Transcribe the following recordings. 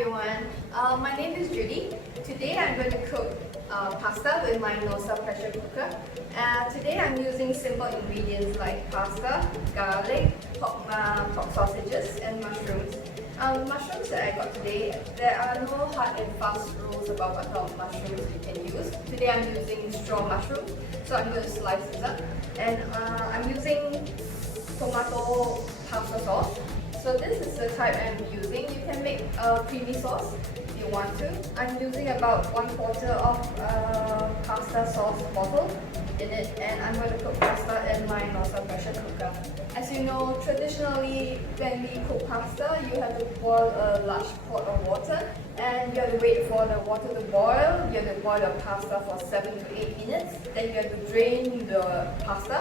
everyone, my name is Judy. Today I'm going to cook pasta with my Noxxa pressure cooker. Today I'm using simple ingredients like pasta, garlic, pork sausages and mushrooms. Mushrooms that I got today, there are no hard and fast rules about what kind of mushrooms you can use. Today I'm using straw mushrooms, so I'm going to slice this up. And I'm using tomato pasta sauce. So this is the type I'm using. You can make a creamy sauce if you want to. I'm using about 1/4 of pasta sauce bottle in it, and I'm going to cook pasta in my Noxxa pressure cooker. As you know, traditionally when we cook pasta, you have to boil a large pot of water and you have to wait for the water to boil. You have to boil your pasta for 7 to 8 minutes. Then you have to drain the pasta.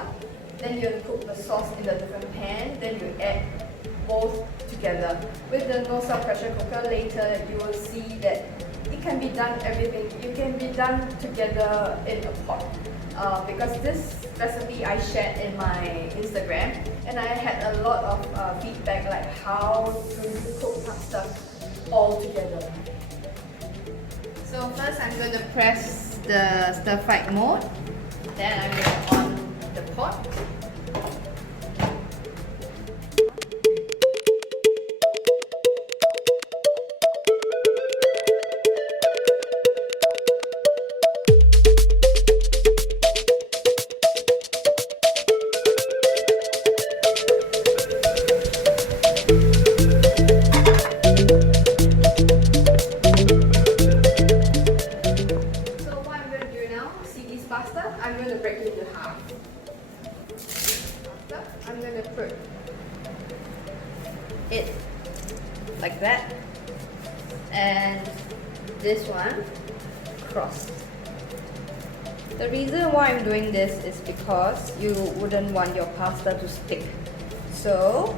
Then you have to cook the sauce in a different pan. Then you add both together. With the Noxxa pressure cooker, later you will see that it can be done everything. It can be done together in a pot. Because this recipe I shared in my Instagram, and I had a lot of feedback like how do you cook pasta all together. So first I'm going to press the stir fried mode. Then I'm going to on the pot. Pasta, I'm going to break it into half. Pasta, I'm going to put it like that, and this one crossed. The reason why I'm doing this is because you wouldn't want your pasta to stick. So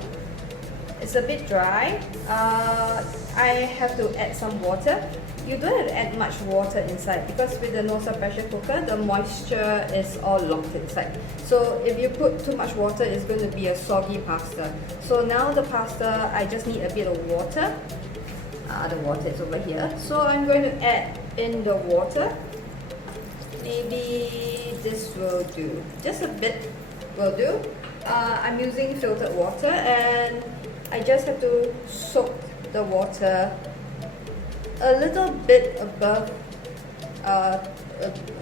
it's a bit dry. I have to add some water. You don't have to add much water inside because with the Noxxa pressure cooker, the moisture is all locked inside. So if you put too much water, it's going to be a soggy pasta. So now the pasta, I just need a bit of water. The water is over here. So I'm going to add in the water. Maybe this will do. Just a bit will do. I'm using filtered water, and I just have to soak the water a little bit above, a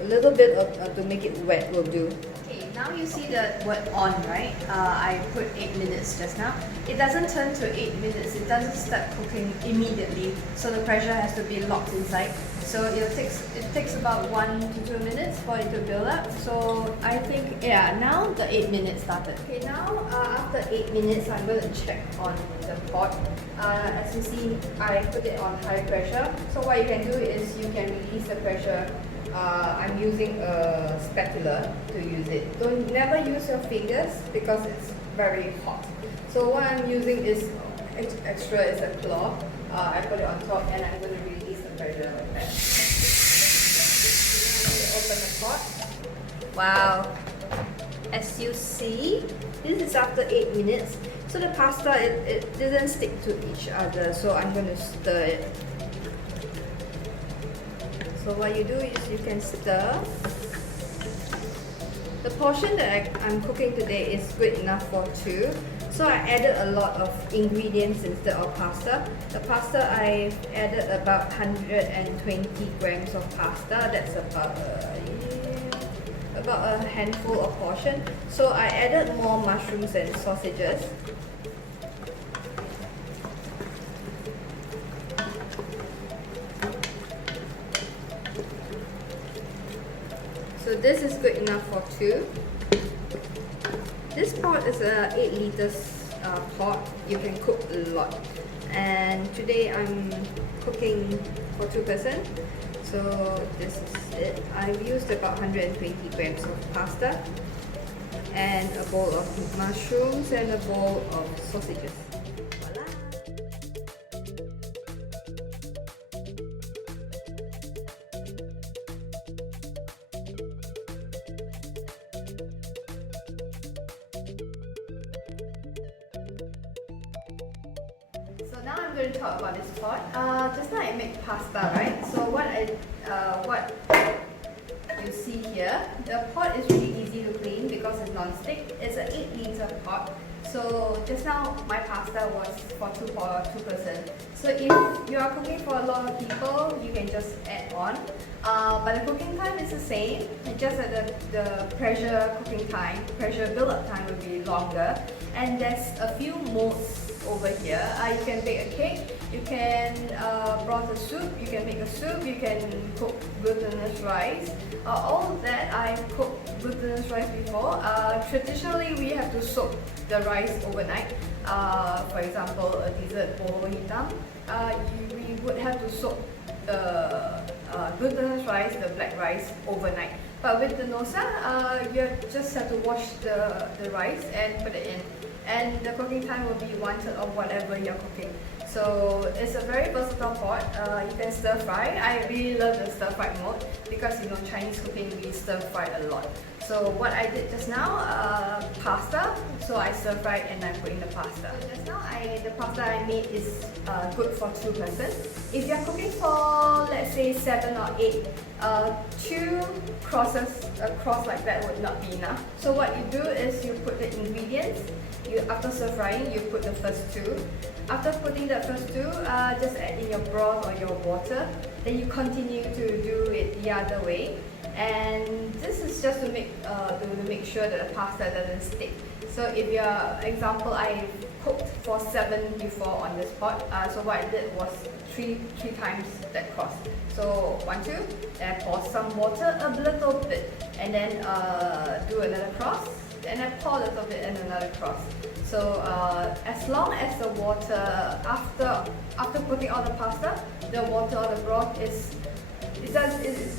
little bit to make it wet will do. Okay, now you see the word on, right? I put 8 minutes just now. It doesn't turn to 8 minutes, it doesn't start cooking immediately, so the pressure has to be locked inside. So it takes about 1 to 2 minutes for it to build up. So I think, yeah, now the 8 minutes started. Okay, now after 8 minutes, I'm going to check on the pot. As you see, I put it on high pressure. So what you can do is you can release the pressure. I'm using a spatula to use it. Never use your fingers because it's very hot. So what I'm using is extra is a claw. I put it on top and I'm going to release the pressure like that. Open the pot. Wow. As you see, this is after 8 minutes. So the pasta, it didn't stick to each other. So I'm going to stir it. So what you do is you can stir. The portion that I'm cooking today is good enough for 2. So I added a lot of ingredients instead of pasta. The pasta, I added about 120 grams of pasta. That's about a handful of portion. So I added more mushrooms and sausages. So this is good enough for 2. This pot is a 8 liters pot. You can cook a lot. And today I'm cooking for 2 person. So this is it. I've used about 120 grams of pasta and a bowl of mushrooms and a bowl of sausages. Voila! So now I'm going to talk about this pot. Just now I make pasta, right? So what you see here, the pot is really easy to clean because it's non-stick. It's an 8-liter pot. So just now my pasta was for two person. So if you are cooking for a lot of people, you can just add on. But the cooking time is the same. It's just that the pressure cooking time, pressure build-up time will be longer. And there's a few modes over here. You can bake a cake, you can broth a soup, you can make a soup, you can cook glutinous rice. All of that I've cooked glutinous rice before. Traditionally, we have to soak the rice overnight. For example, a dessert bowl hitam, we would have to soak the glutinous rice, the black rice, overnight. But with the Noxxa, you just have to wash the rice and put it in. And the cooking time will be 1/3 of whatever you're cooking. So it's a very versatile pot. You can stir fry. I really love the stir fry mode because you know Chinese cooking we stir fry a lot. So what I did just now, pasta. So I stir fried and I put in the pasta. Just now the pasta I made is good for 2 persons. If you're cooking for let's say 7 or 8, 2 crosses across like that would not be enough. So what you do is you put the ingredients. After stir frying, you put the first 2. After putting the first 2, just add in your broth or your water. Then you continue to do it the other way. And this is just to make sure that the pasta doesn't stick. So if your example, I cooked for 7 before on this pot. So what I did was three times that cross. So 1, 2, then I pour some water, a little bit, and then do another cross. And I pour a little bit and another cross. So as long as the water, after putting all the pasta, the water or the broth it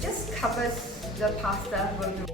just covers the pasta will do.